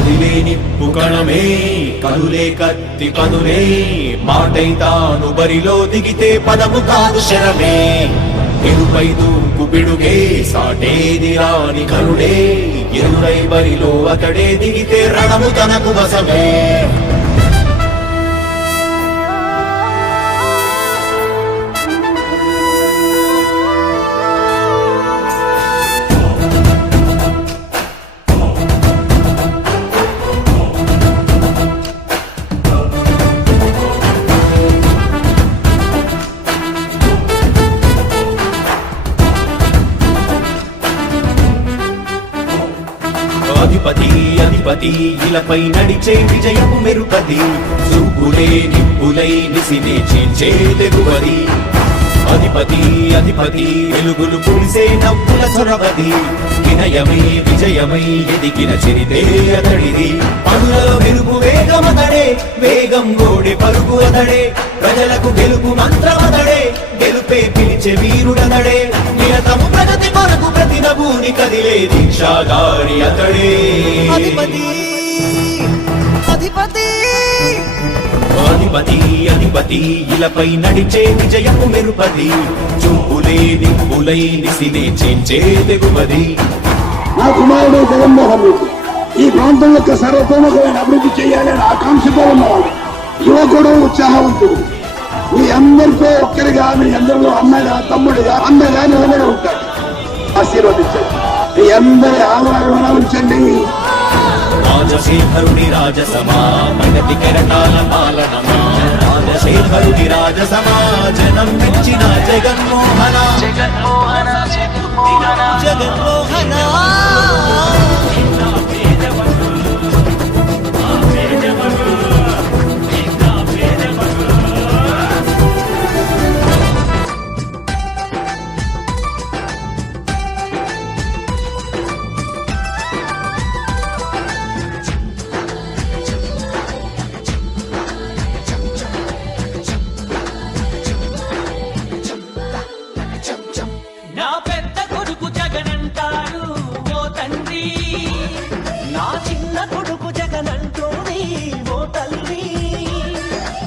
కదిలే నిప్పు కణమే కదులే కత్తి పదులే మాటై తాను బరిలో దిగితే పదము కాదు శరమే ఎరుపై దూకు పిడుగే సాటేది రాని కరుడే ఎరురై బరిలో అతడే దిగితే రణము తనకు వశమే అధిపతి అధిపతి ఇలపై నడిచే విజయము మెరుపది చూపులే నిప్పులై నిసినే చీల్చే తెగువది అధిపతి అధిపతి వెలుగులు పులిసే నవ్వుల చొరవది వినయమై విజయమై ఎదిగిన చరితే అతడిది పనులలో మెరుపు వేగమతడే వేగం గోడే పరుగు అతడే ప్రజలకు గెలుపు మంత్రమతడే గెలుపే పిలిచే వీరుడతడే నిరతము ప్రగతి కొరకు ప్రతి నభూని కదిలే దీక్షాగారి అతడే అధిపతి అధిపతి అధిపతి అధిపతి ఇలపై నడిచే విజయము మెరుపది చూపులే నిప్పులై నిసినే చేంచే తెగువది నా కుమారుడు జగన్మోహన్ రెడ్డి ఈ ప్రాంతం యొక్క సర్వతోముఖమైన అభివృద్ధి చేయాలని ఆకాంక్షతో ఉన్నవాడు యువకుడు ఉత్సాహవంతుడు మీ అందరితో ఒక్కరిగా మీ అందరిలో అన్నగా తమ్ముడిగా అన్నగా నిలబడి ఉంటాడు ఆశీర్వదించండి మీ అందరి ఆదరణ ఉంచండి రాజశేఖరుడి రాజసమా ప్రగతి కెరటాల పాలనమా రాజశేఖరుడి రాజసమా జనం మెచ్చిన జగన్మోహన జగన్మోహన జగన్మోహన నా పెద్ద కొడుకు జగనంటాడు ఓ తండ్రి, నా చిన్న కొడుకు జగనంటోని ఓ తల్లి.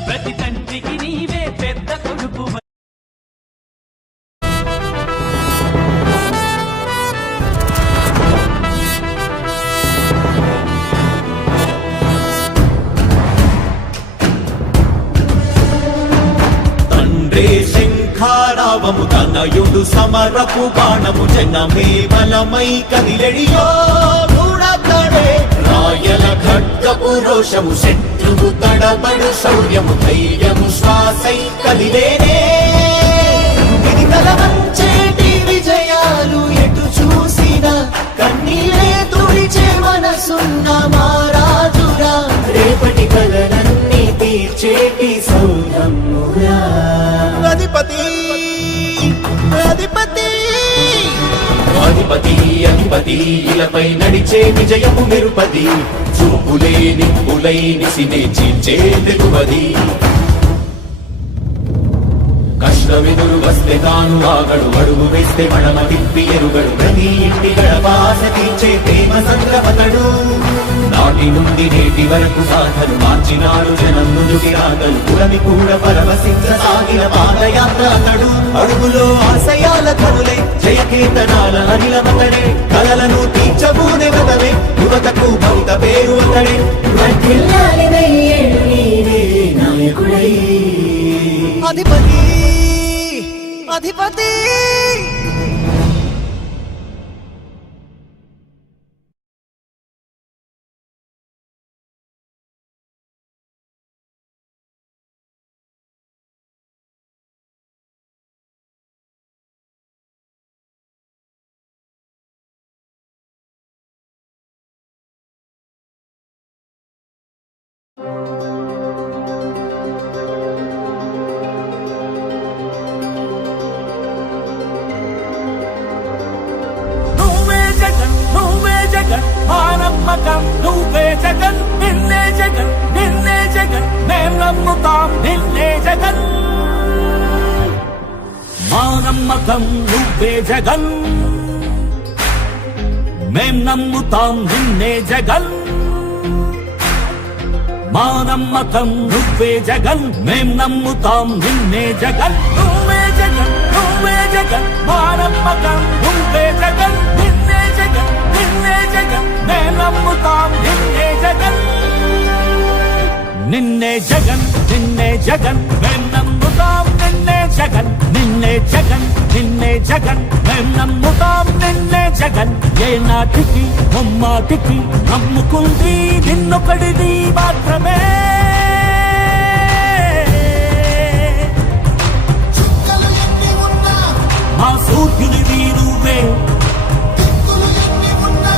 ప్రతి తండ్రికి నీవే పెద్ద కొడుకు. తండ్రే శంఖారావము తనయుడు సమరపు బాణము జనమే బలమై కదిలెడియో దూడతడే రాయల ఖడ్గపు రోషము శత్రువు తడబడు శౌర్యము ధైర్యము శ్వాసై కదిలేనే ఇది కలవంచేటి విజయాలు ఎటు చూసిన కన్నీలే తుడిచే మనసున్న మారాజురా రేపటి కలనన్నీ తీర్చేటి సౌరమ్మురా అధిపతి అధిపతి అధిపతి అధిపతి ఇలపై నడిచే విజయము మెరుపది చూపులే నిప్పులై నిసినే చీల్చే తెగువది కష్టమెదురు వస్తే తాను ఆగడు అడుగు వేస్తే మడమ తిప్పి ఎరుగడు ప్రతి ఇంటి గడపాస తీర్చే ప్రేమ సంద్రపతడు నాటి నుండి నేటి వరకు సాధను మార్చినాడు జనం నుదుటి రాగలు పురమి కూడా పరవశించసాగిన పాదయాత్ర అతడు అడుగులో ఆశయాల కనులే జయకేతనాల అనిలమతడే కలలను తీర్చబూనే వ్రతమే యువతకు భవిత పేరు అతడే నాయకుడై అధిపతి అధిపతి నువ్వే జగన్ మా నమ్మకం, నువ్వే జగన్ నిన్నే జగన్ నిన్నే జగన్ మేం నమ్ముతాం నిన్నే జగన్. మా నమ్మకం నువ్వే జగన్, మేం నమ్ముతాం నిన్నే జగన్. మా నమ్మకం నువ్వే జగన్ మేం నమ్ముతాం నిన్నే జగన్ నువ్వే జగన్ నువ్వే జగన్ మా నమ్మకం నువ్వే జగన్ నిన్నే జగన్ నిన్నే జగన్ మేం నమ్ముతాం నిన్నే జగన్ నిన్నే జగన్ నిన్నే జగన్ మేం నమ్ముతాం నిన్నే జగన్ నిన్నే జగన్ నిన్నే జగన్ మేం నమ్ముతాం నిన్నే జగన్ ఏ నాటికి ముమ్మాటికి నమ్ముకుంది నిన్నొకడిది మాత్రమే చుక్కలు ఎన్ని ఉన్నా మా సూర్యునివి నువ్వే దిక్కులు ఎన్ని ఉన్నా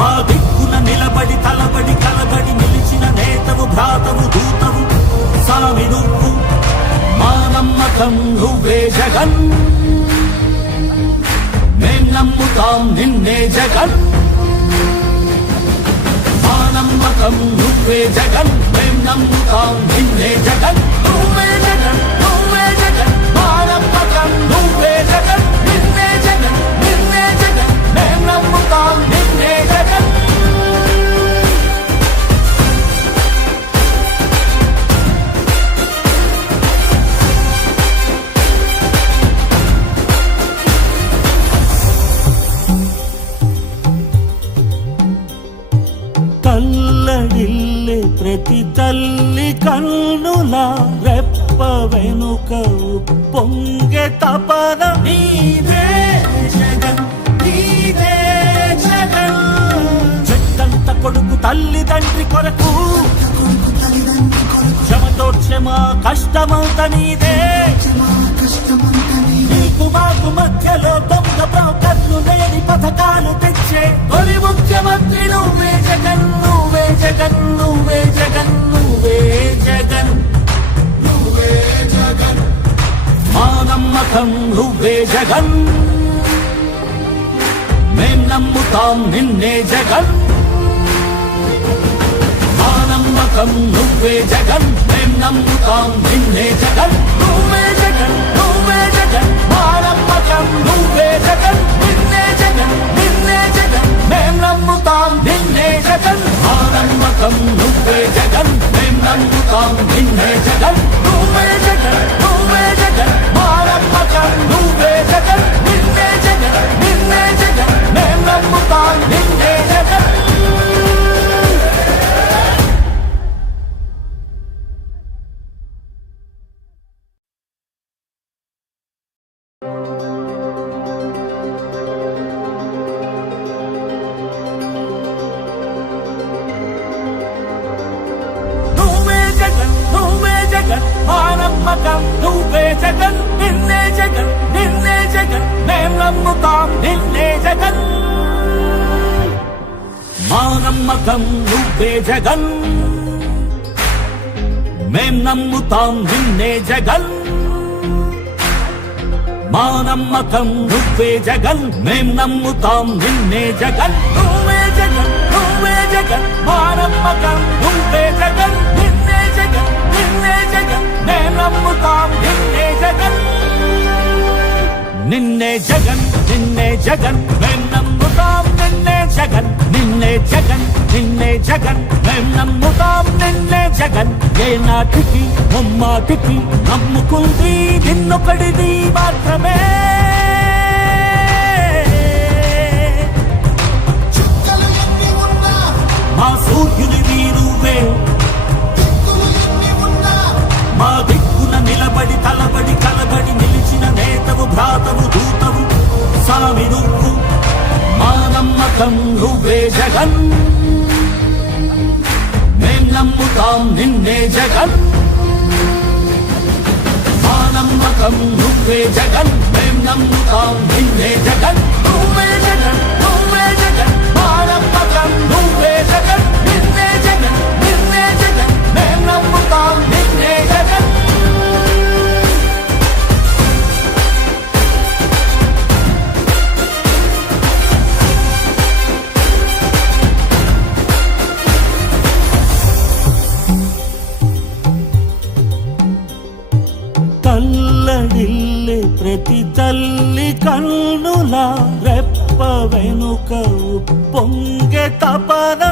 మా దిక్కున నిలబడి తలబడి కలబడి నిలిచిన నేతవు భ్రాతవు దూతవు సామి నువ్వు మా నమ్మకం నువ్వే జగన్ మేం నమ్ముతాం నిన్నే జగన్ మా నమ్మకం నువ్వే జగన్ మేం నమ్ముతాం నిన్నే జగన్ నువ్వే జగన్ నువ్వే జగన్ మా నమ్మకం నువ్వే జగన్ నిన్నే జగన్ నిన్నే జగన్ మేం నమ్ముతాం నిన్నే జగన్ తల్లడిల్లే ప్రతి తల్లి కన్నుల రెప్ప వెనుక పొంగె తపన నీదే జగన్ నీదే జగన్ చెట్టంత కొడుకు తల్లిదండ్రి కొరకు క్షమతోక్షమ కష్టమంత నీదే నీకు మాకు మధ్యలో దొంగ బ్రోకర్లు లేని పథకాలు తెచ్చే తొలి ముఖ్యమంత్రి నువ్వే జగన్ నువ్వే జగన్ నువ్వే జగన్ నువ్వే జగన్ నువ్వే జగన్ మా నమ్మకం నువ్వే జగన్ మేం నమ్ముతాం నిన్నే జగన్ మా నమ్మకం నువ్వే జగన్ మేం నమ్ముతాం నిన్నే జగన్ నువ్వే జగన్ నువ్వే జగన్ మా నమ్మకం నువ్వే జగన్ నిన్నే జగన్ నిన్నే జగన్ మేం నమ్ముతాం నిన్నే జగన్ మా నమ్మకం నువ్వే జగన్ మేం నమ్ముతాం నిన్నే జగన్ నువ్వే జగన్ నువ్వే జగన్ మా నమ్మకం నువ్వే జగన్ నిన్నే జగన్ నిన్నే జగన్ మేం నమ్ముతాం నిన్నే జగన్ నువ్వే జగన్ నువ్వే జగన్ మా నమ్మకం నువ్వే జగన్ నిన్నే జగన్ నిన్నే జగన్ మేం నమ్ముతాం నిన్నే జగన్ మా నమ్మకం నువ్వే జగన్ మేం నమ్ముతాం నిన్నే జగన్ మా నమ్మకం నువ్వే జగన్ మేం నమ్ముతాం నిన్నే జగన్ నువ్వే జగన్ నువ్వే జగన్ మా నమ్మకం నువ్వే జగన్ నిన్నే జగన్ నిన్నే జగన్ మేం నమ్ముతాం నిన్నే జగన్ నిన్నే జగన్ నిన్నే జగన్ మేం నమ్ముతాం నిన్నే జగన్ నిన్నే జగన్ నిన్నే జగన్ మేం నమ్ముతాం నిన్నే జగన్ ఏ నాటికి ముమ్మాటికి నమ్ముకుంది నిన్నొకడిది మాత్రమే చుక్కలు ఎన్ని ఉన్నా మా సూర్యునివి నువ్వే దిక్కులు ఎన్ని ఉన్నా మా దిక్కున నిలబడి తలబడి కలబడి నిలిచిన నేతవు భ్రాతవు దూతవు సామి నువ్వు మా నమ్మకం నువ్వే జగన్ మేం నమ్ముతాం నిన్నే జగన్ మా నమ్మకం నువ్వే జగన్ మేం నమ్ముతాం నిన్నే జగన్ నువ్వే జగన్ నువ్వే జగన్ మా నమ్మకం నువ్వే జగన్ నిన్నే జగన్ నిన్నే జగన్ మేం నమ్ముతాం నిన్నే జగన్ తల్లడిల్లే ప్రతి తల్లి కన్నుల రెప్ప వెనుక పొంగె తపన